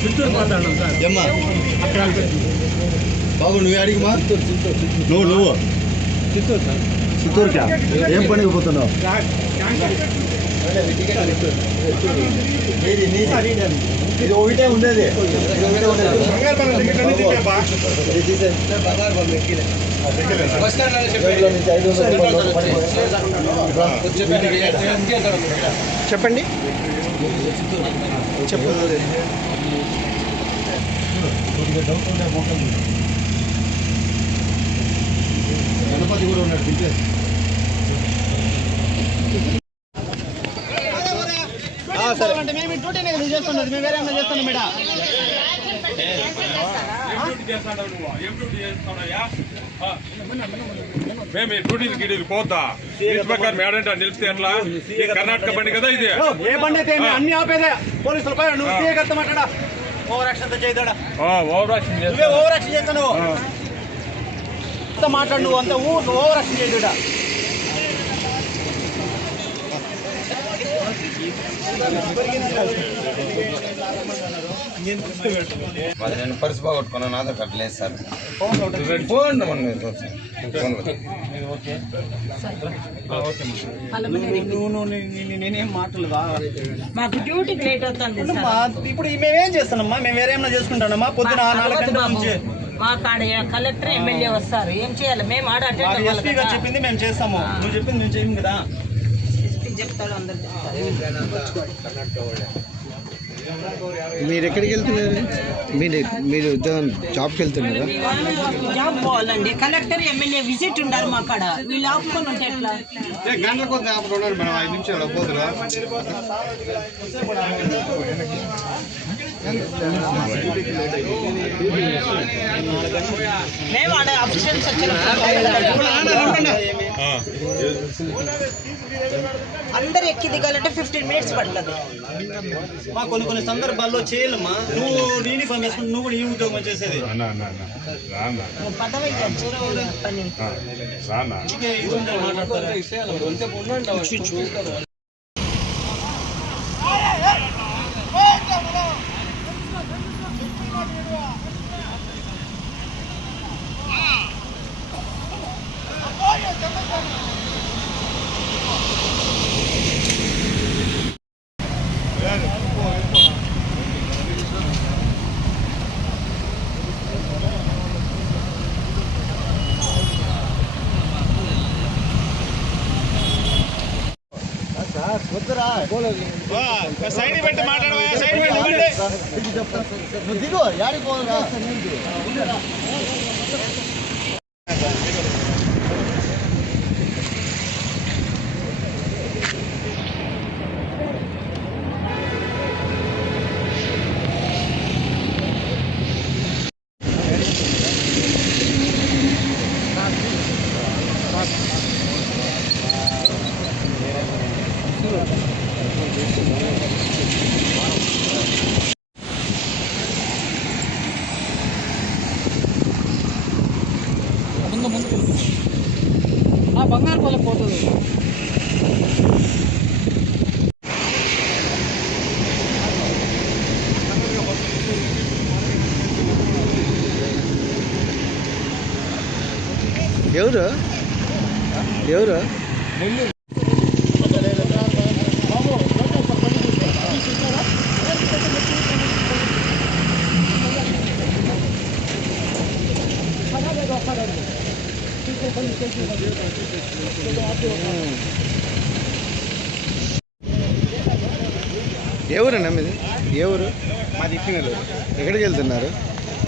చిత్తూరు పోతాను సార్. ఏమ్మా అక్కడ బాబు నువ్వు అడిగి మా నువ్వు చిత్తూరు సార్. చిత్తూరుకా ఏం పనికి పోతున్నావు? ఇది ఒకటే ఉండేది. చెప్పండి. చెప్పు. గణపతి కూడా ఉన్నాడు తింటే. అంటే మేము డ్యూటీనే చేస్తున్నది, మేము వేరే ఏమైనా చేస్తున్నాం మేడం. మేము డ్యూటీలు గిడీలు పోతా ప్రకారం మేడంటే నిలిపితే ఎట్లా? కర్ణాటక బండి కదా ఇది. ఏ బండి అయితే అన్ని ఆపేదే పోలీసులు పై నువ్వు తీయగత్త మాట్లాడా. ఓవర్ యాక్షన్ చేయదాడా. నువ్వే ఓవర్ యాక్షన్ చేస్తా. నువ్వు మాట్లాడు. నువ్వు అంతా నువ్వు ఓవర్ యాక్షన్ చేయడా. నేను పర్సు పోగొట్టుకున్నాను, ఆధార్ కార్డు లేదు సార్. ఫోన్ నేనేం మాట్లాడదా. మాకు డ్యూటీకి లేట్ అవుతుంది. ఇప్పుడు మేమేం చేస్తానమ్మా? మేము వేరే ఏమైనా చేసుకుంటానమ్మా? పొద్దున 4 గంటల నుంచి మా కాడ కలెక్టర్ ఎమ్మెల్యే వస్తారు. ఏం చేయాలి? మేము ఆడ ఎస్పీ గారు చెప్పింది మేము చేస్తాము, నువ్వు చెప్పింది మేము చేయము కదా. చెప్తాడు, అందరు మీరు ఎక్కడికి వెళ్తున్నారు? మీరు జాబ్కి వెళ్తున్నారా? జాబ్ పోవాలండి. కలెక్టర్ ఎమ్మెల్యే విజిట్ ఉండారు మా కాడ. వీళ్ళు ఆపుకొని ఉంటే ఎట్లా? గంటల కొద్ది ఆపుతున్నారు మేడం. 5 నిమిషాలు పోదురా. మేము ఆడ అఫీషియల్స్ వచ్చిన అందరు ఎక్కి దిగాలంటే 15 మినిట్స్ పడుతుంది. మా కొన్ని సందర్భాల్లో చేయాలమ్మా. నువ్వు యూనిఫామ్ వేసుకుని నువ్వు కూడా ఈ ఉద్యోగం చేసేది. పదవి పని మాట్లాడతారు. సైడ్ పెట్టి మాట్లాడవా? సైడ్ పెట్టి దిగు యాడికి పోదురా. బంగారు పొలం పోతుంది. ఎవరు ఎవరు? ఎవరన్నా మీది? ఎవరు? మాది ఇప్పినలు. ఎక్కడికి వెళ్తున్నారు?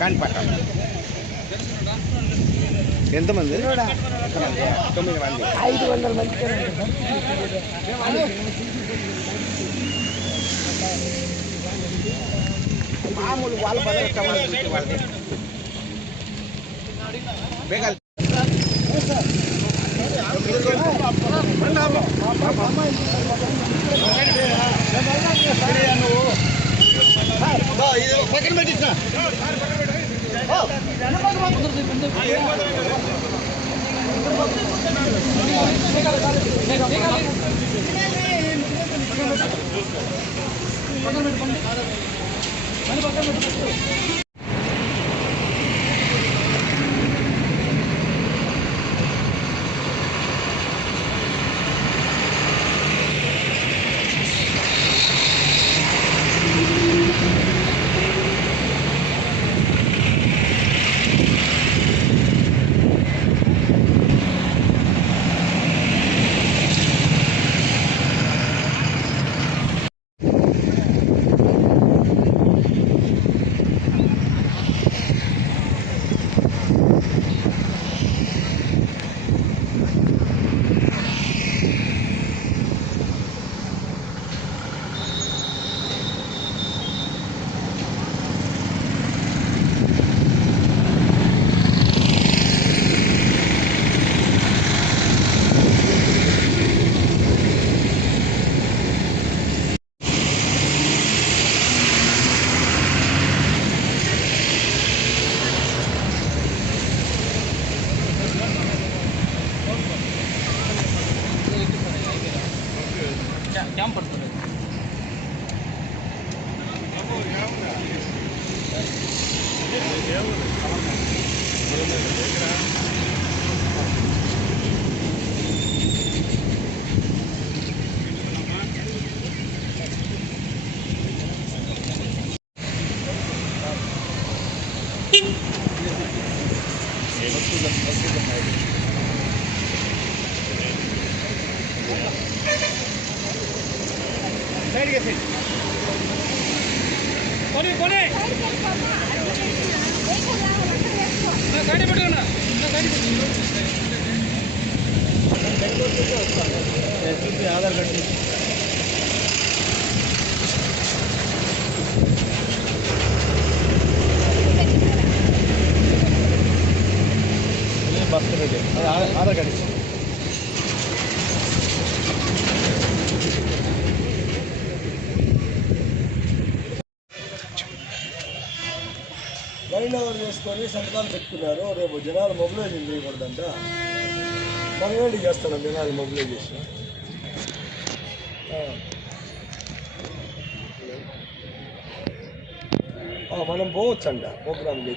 కాణిపాక. ఎంతమంది? 9 మంది. 500 మంది. మామూలు వాళ్ళ వాళ్ళది బేగాలి. పక్కన పెట్టించిన ఆధార్ కార్డు బస్ ఆధార్ కార్డు లైన్ ఓవర్ చేసుకొని సంతకాలు పెట్టుకున్నారు. రేపు జనాలు మొబిలైజేషన్ చేయకూడదంట. మనం ఏంటి చేస్తున్నాం జనాలు మొబిలైజేషన్? మనం పోవచ్చంట ప్రోగ్రామ్కి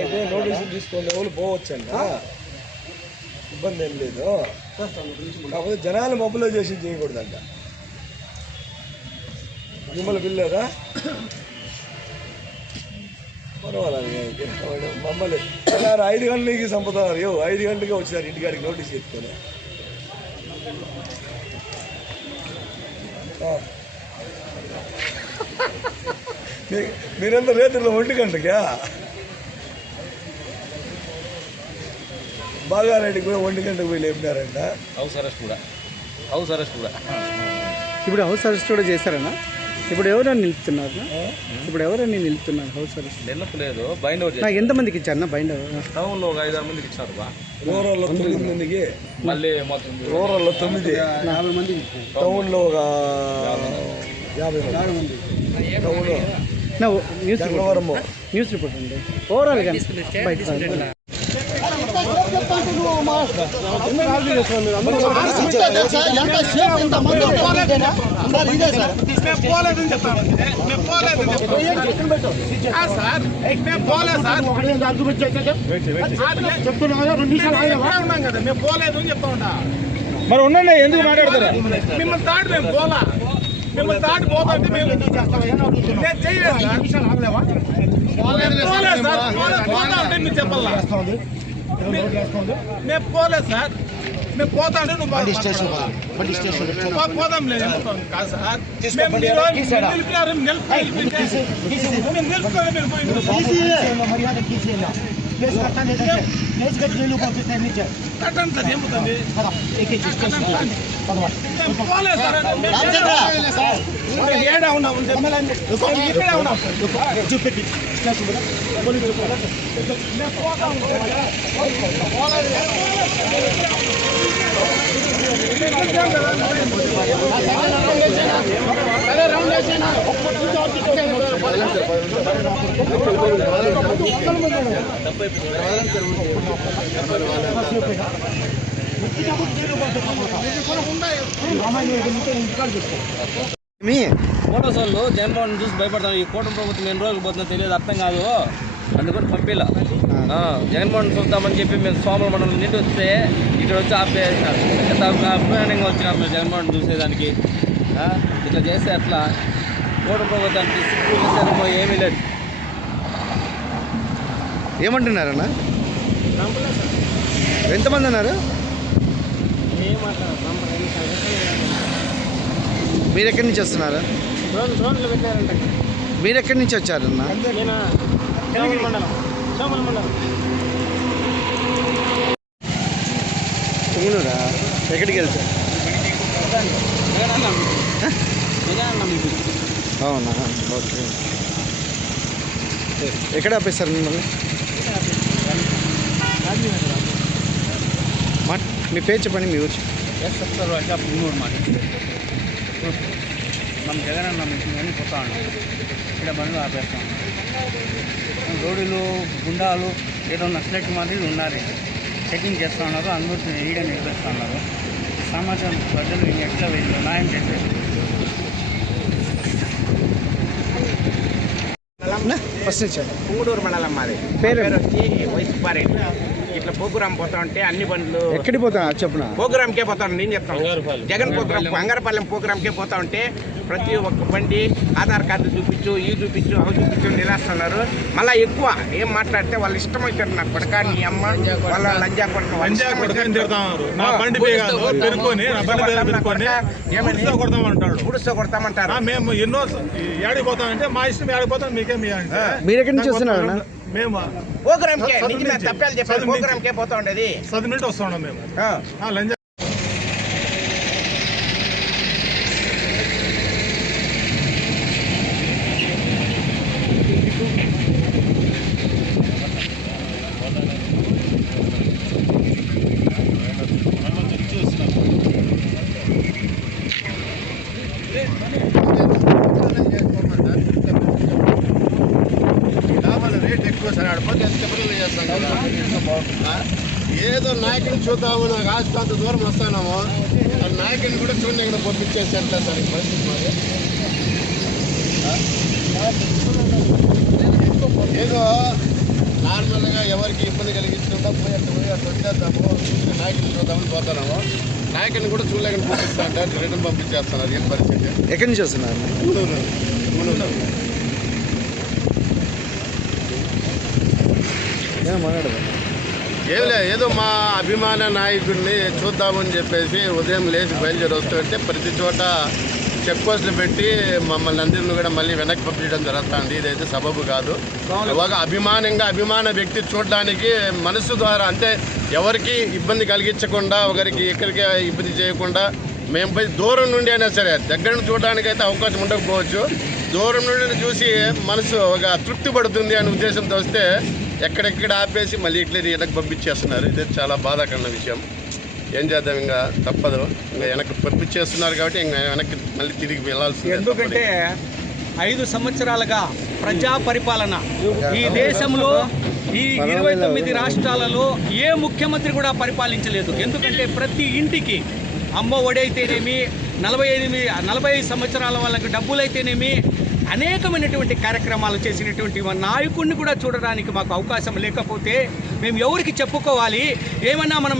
అయితే నోటీసులు తీసుకునే వాళ్ళు పోవచ్చంట, ఇబ్బంది ఏం లేదు. కాకపోతే జనాలు మొబిలైజేషన్ చేయకూడదంట. మిమ్మల్ని పిల్లరా పర్వాలేదు మమ్మల్ని 5 గంటలకి చంపుతున్నారు. 5 గంటలకే వచ్చినారు ఇంటికాడికి నోటీస్ చెప్తాను. మీరంతా రేతుల్లో 1 గంటకా బాగారెడ్డికి కూడా 1 గంటకు పోయి లేపినారంట. హౌస్ అరెస్ట్ కూడా ఇప్పుడు హౌస్ అరెస్ట్ కూడా చేశారన్నా? ఇప్పుడు ఎవరైనా నిలుపుతున్నారు? హౌస్ అరెస్ట్ నిలపలేదు. బైండ్ అవుట్ నాకు ఎంతమందికి ఇచ్చారన్నా బైండ్? టౌన్లో ఒక 5-6 మందికి ఇచ్చారు. రూరల్లో 9 మందికి, మళ్ళీ మొత్తం రూరల్లో 9, 50 మందికి టౌన్లో ఒక 50 మంది. టౌన్లో న్యూస్ రిపోర్ట్ అండి ఓవరాల్ కానీ బయట మరి ఉండండి, ఎందుకు మాట్లాడతారా? మిమ్మల్ని దాటి మేము పోలా, మిమ్మల్ని దాటి పోతుంటే మేము చెప్పాలా? మేము పోలేదు సార్, మేము పోతా అంటే నువ్వు పోదాం లేదు కాదు సార్. నిలిపినారు, కట్టండి సార్, ఏమవుతుంది? పోలేదు సార్, ఏడా ఉన్నాం, ఇక్కడే ఉన్నాం. చూపెట్టి మీ ఫోటోస్ వాళ్ళు జగన్మోహన్ చూసి భయపడతాను. ఈ కూటమి ప్రభుత్వం ఎన్ని రోజులు పోతుందో తెలియదు, అర్థం కాదు. అందుకని పంపిలా జగన్మోహన్ చూద్దామని చెప్పి మేము సోమల మండలం నుండి వస్తే ఇక్కడ వచ్చి ఆపేసినారు. ఎంత అభిమానంగా వచ్చినారు జగన్మోహన్ చూసేదానికి. ఇట్లా చేస్తే అట్లా కూటమి ప్రభుత్వానికి సిగ్గు ఏమీ లేదు. ఏమంటున్నారన్నా? ఎంతమంది అన్నారు? మీరు ఎక్కడి నుంచి వస్తున్నారు? మీరు ఎక్కడి నుంచి వచ్చారన్నా? పుంగనూరా? ఎక్కడికి వెళ్తారు? అవునా, ఓకే. ఎక్కడ ఆపేస్తారు మిమ్మల్ని? మీ పేరు చెప్పండి, మీ ఊరు. మనం జగన్ అన్న మిషన్ పోతా ఉన్నాం. ఇక్కడ బండ్లు ఆపేస్తాం. రోడ్డులు గుండాలు ఏదో నక్సలెట్ మాదిరి ఉన్నారు. చెకింగ్ చేస్తూ ఉన్నారు. అందరూ ఈడని నిర్వహిస్తూ ఉన్నారు. సమాజం ప్రజలు ఎట్లా వీళ్ళు న్యాయం చేసేది. ఫస్ట్ నుంచి పుంగుడూరు మండలం మాది. పేరు వచ్చి వైసుపారెడ్డి. ఇట్లా పోకురాం పోతా ఉంటే అన్ని బండ్లు ఎక్కడికి పోతా చెప్పున? పోకురాంకే పోతాను. నేను చెప్తాను, జగన్ పోకురాం అంగరపాలెం పోకురాంకే పోతా ఉంటే ప్రతి ఒక్క బండి ఆధార్ కార్డు చూపించు, అవి చూపించు నిరాస్తున్నారు. మళ్ళీ ఎక్కువ ఏం మాట్లాడితే వాళ్ళు ఇష్టం అవుతారు. నాకు కొడక నీ అమ్మ వాళ్ళ లంజా కొడక గుడిస్తో కొడతామంటారు. మేము ఎన్నో ఏడిపోతామంటే మా ఇష్టం ఏడిపోతాం, మీకేం మీరు ఎక్కడి నుంచి వస్తున్నారు? మేము పోకురాంకే నిజమే తప్పేలు చెప్పాలి. పోకురాంకే పోతా ఉండేది. చదువు నుండి వస్తా ఉన్నాం మేము. లంజ రేట్ ఎక్కువ సార్. ఆడిపోతే చేస్తాం కదా. ఏదో నాయకుని చూద్దాము, నాకు ఆస్తి అంత దూరం వస్తున్నాము. ఆ నాయకుని కూడా చూడలేకుండా పంపించేసి ఎట్లా సార్ ఈ పరిస్థితి మాది? ఏదో నార్మల్గా ఎవరికి ఇబ్బంది కలిగించకుండా పోయి అట్లా వచ్చేద్దాము, చూసి నాయకుని చూద్దామని పోతున్నాము. నాయకుని కూడా చూడలేకుండా పంపిస్తా అంటే రిటర్న్ పంపించేస్తున్నారు. ఏం పరిస్థితి? ఎక్కడి నుంచి వస్తున్నారు? మాట్లాడదా? ఏం లేదు, ఏదో మా అభిమాన నాయకుడిని చూద్దామని చెప్పేసి ఉదయం లేచి బయలుదేరి వస్తుంటే ప్రతి చోట చెక్ పోస్టులు పెట్టి మమ్మల్ని అందరిని కూడా మళ్ళీ వెనక్కి పంపించడం జరుగుతుంది. ఇదైతే సబబు కాదు. ఒక అభిమాన వ్యక్తి చూడడానికి మనసు ద్వారా, అంటే ఎవరికి ఇబ్బంది కలిగించకుండా, ఒకరికి ఎక్కడికి ఇబ్బంది చేయకుండా మేము పోయి దూరం నుండి అయినా సరే, దగ్గర నుంచి చూడడానికి అయితే అవకాశం ఉండకపోవచ్చు, దూరం నుండి చూసి మనసు ఒక తృప్తి పడుతుంది అనే ఉద్దేశంతో వస్తే ఎక్కడెక్కడ ఆపేసి మళ్ళీ ఇట్లా వెనక్కి పంపించేస్తున్నారు. ఇదే చాలా బాధాకరమైన విషయం. ఏం చేద్దాం, ఇంకా తప్పదు. ఇంకా వెనక్కి పంపించేస్తున్నారు కాబట్టి ఇంకా వెనక్కి మళ్ళీ తిరిగి వెళ్ళాల్సింది. ఎందుకంటే 5 సంవత్సరాలుగా ప్రజా పరిపాలన ఈ దేశంలో ఈ 29 రాష్ట్రాలలో ఏ ముఖ్యమంత్రి కూడా పరిపాలించలేదు. ఎందుకంటే ప్రతి ఇంటికి అమ్మ ఒడి అయితేనేమి, 45 సంవత్సరాల వాళ్ళకి డబ్బులైతేనేమి, అనేకమైనటువంటి కార్యక్రమాలు చేసినటువంటి నాయకుడిని కూడా చూడడానికి మాకు అవకాశం లేకపోతే మేము ఎవరికి చెప్పుకోవాలి? మనం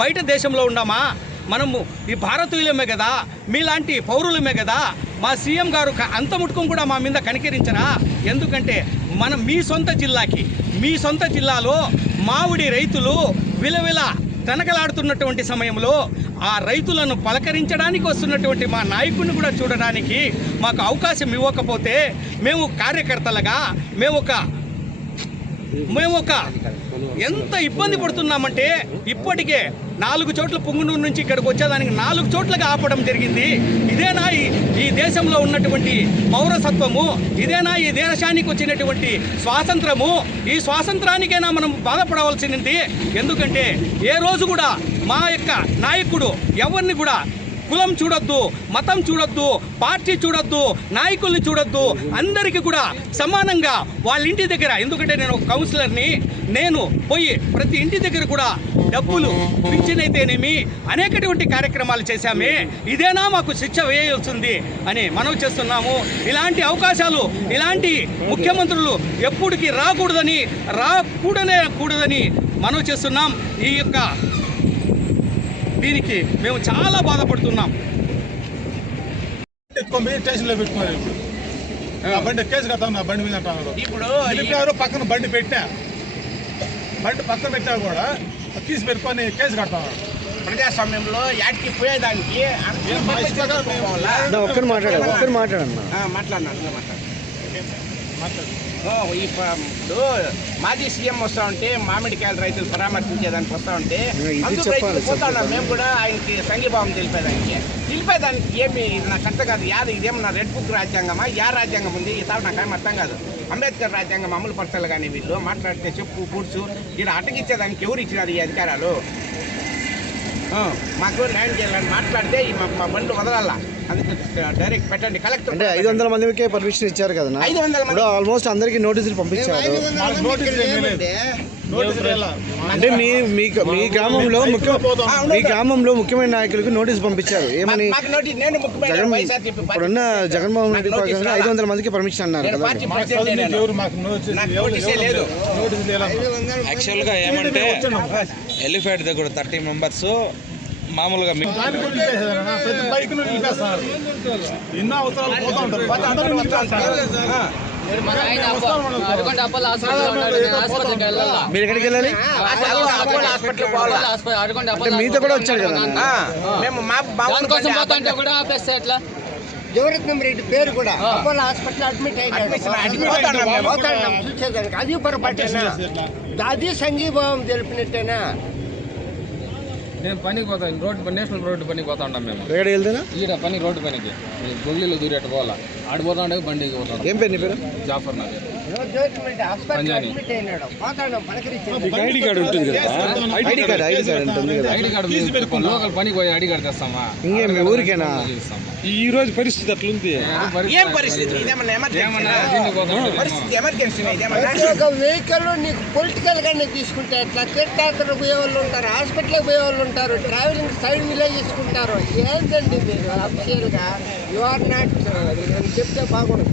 బయట దేశంలో ఉన్నామా? మనము ఈ భారతీయులమే కదా, మీలాంటి పౌరులమే కదా. మా సీఎం గారు అంత ముట్టుకొని కూడా మా మీద కనికరించరా? ఎందుకంటే మీ సొంత జిల్లాలో మామిడి రైతులు విలవిల తనకలాడుతున్నటువంటి సమయంలో ఆ రైతులను పలకరించడానికి వస్తున్నటువంటి మా నాయకుడిని కూడా చూడడానికి మాకు అవకాశం ఇవ్వకపోతే మేము కార్యకర్తలుగా మేము ఒక ఎంత ఇబ్బంది పడుతున్నామంటే ఇప్పటికే 4 చోట్ల పుంగునూరు నుంచి ఇక్కడికి వచ్చేదానికి 4 చోట్లగా ఆపడం జరిగింది. ఇదేనా ఈ దేశంలో ఉన్నటువంటి పౌరసత్వము? ఇదేనా ఈ దేశానికి వచ్చినటువంటి స్వాతంత్రము? ఈ స్వాతంత్రానికైనా మనం బాధపడవలసింది. ఎందుకంటే ఏ రోజు కూడా మా యొక్క నాయకుడు ఎవరిని కూడా కులం చూడొద్దు, మతం చూడొద్దు, పార్టీ చూడొద్దు, నాయకుల్ని చూడొద్దు, అందరికీ కూడా సమానంగా వాళ్ళ ఇంటి దగ్గర, ఎందుకంటే నేను ఒక కౌన్సిలర్ని, నేను పోయి ప్రతి ఇంటి దగ్గర కూడా డబ్బులు పింఛన్ అయితేనేమి అనేకటువంటి కార్యక్రమాలు చేశామే, ఇదేనా మాకు శిక్ష వేయాల్సింది అని మనం చేస్తున్నాము. ఇలాంటి అవకాశాలు ఇలాంటి ముఖ్యమంత్రులు ఎప్పటికీ రాకూడదని మనం చేస్తున్నాం. ఈ యొక్క దీనికి మేము చాలా బాధపడుతున్నాం. స్టేషన్లో పెట్టుకున్నారు ఇప్పుడు నా బండి కేసు కడతాను, నా బండి మీద అంటున్నారు. ఇప్పుడు నిలిపారు, పక్కన బండి పెట్టా, బండి పక్కన పెట్టా కూడా తీసి పెట్టుకొని కేసు కడతాను. ప్రజాస్వామ్యంలో యాటికి పోయేదానికి ఒక్కరు మాట్లాడన్నా ఇప్పుడు మాజీ సీఎం వస్తా ఉంటే మామిడికాయల రైతులు పరామర్శించేదానికి వస్తా ఉంటే అందుకు రైతులు పోతా ఉన్నాం. మేము కూడా ఆయనకి సంఘీభావం తెలిపేదానికి ఏమి ఇది నాకు అర్థం కాదు. ఇదేమన్నా రెడ్ బుక్ రాజ్యాంగమా, రాజ్యాంగం ఉంది ఈ తావు నాకేం అర్థం కాదు. అంబేద్కర్ రాజ్యాంగం అమలు పరచాలి కానీ వీళ్ళు మాట్లాడితే చెప్పు కూర్చు ఇలా అటకిచ్చేదానికి ఎవరు ఇచ్చినారు ఈ అధికారాలు? మాకు న్యాయం చేయాలని మాట్లాడితే మా బండ్లు వదలాలా, అందుకే డైరెక్ట్ పెట్టండి. కలెక్టర్ అంటే 500 మందికే పర్మిషన్ ఇచ్చారు కదా, 500 మంది ఆల్మోస్ట్ అందరికి నోటీసులు పంపించారు. అంటే మీ గ్రామంలో ముఖ్యమైన నాయకులకు నోటీసు పంపించారు. ఏమని? ఇప్పుడున్న జగన్మోహన్ రెడ్డి ప్రకారంగా 500 మందికి పర్మిషన్ అన్నారు కదా. యాక్చువల్గా ఏమంటే ఎలిఫెంట్ దగ్గర 30 మెంబర్స్ మామూలుగా ప్రతి బైక్ ఎన్నో అవసరాలు పోతా ఉంటారు. మీరు ఎక్కడికి వెళ్ళాలి? అంటే మీతో కూడా వచ్చారు కదా. యువరత్నం రెడ్డి పేరు కూడా అపోలో హాస్పిటల్ అడ్మిట్ అయినాడు. చూసేదానికి అది పొరపాటేనా? అది సంఘీభావం తెలిపినట్టేనా? నేను పనికి పోతాను, నేషనల్ రోడ్డు పనికి పోతా ఉంటాం మేము. ఎక్కడికి వెళ్తానా? ఈడ పని రోడ్డు పనికి గొగ్లీలో దూరేట పోవాలా, ఆడిపోతా ఉంటే బండికి పోతాం. ఏం పేరు నీ పేరు? జాఫర్ నా పేరు. ఐడి కార్డు ఉంటుంది కదా, ఐడి కార్డు ఉంటుంది కదా. ఐడి కార్డు లోకల్ పనికి పోయి ఐడి కార్డు తెస్తామా? ఇంకే మీ ఊరికేనా? ఈ రోజు పరిస్థితి అట్లుంది. ఏం పరిస్థితి? ఒక వెహికల్ నీకు పొలిటికల్ గానే తీసుకుంటే ఎట్లా? తీర్థయాత్రకు పోయే వాళ్ళు ఉంటారు, హాస్పిటల్కి పోయే వాళ్ళు ఉంటారు, ట్రావెలింగ్ సైడ్ మిలే చేసుకుంటారు. ఏంటండి మీరు అఫీషియల్గా యు ఆర్ నాట్ చెప్తే బాగుండదు.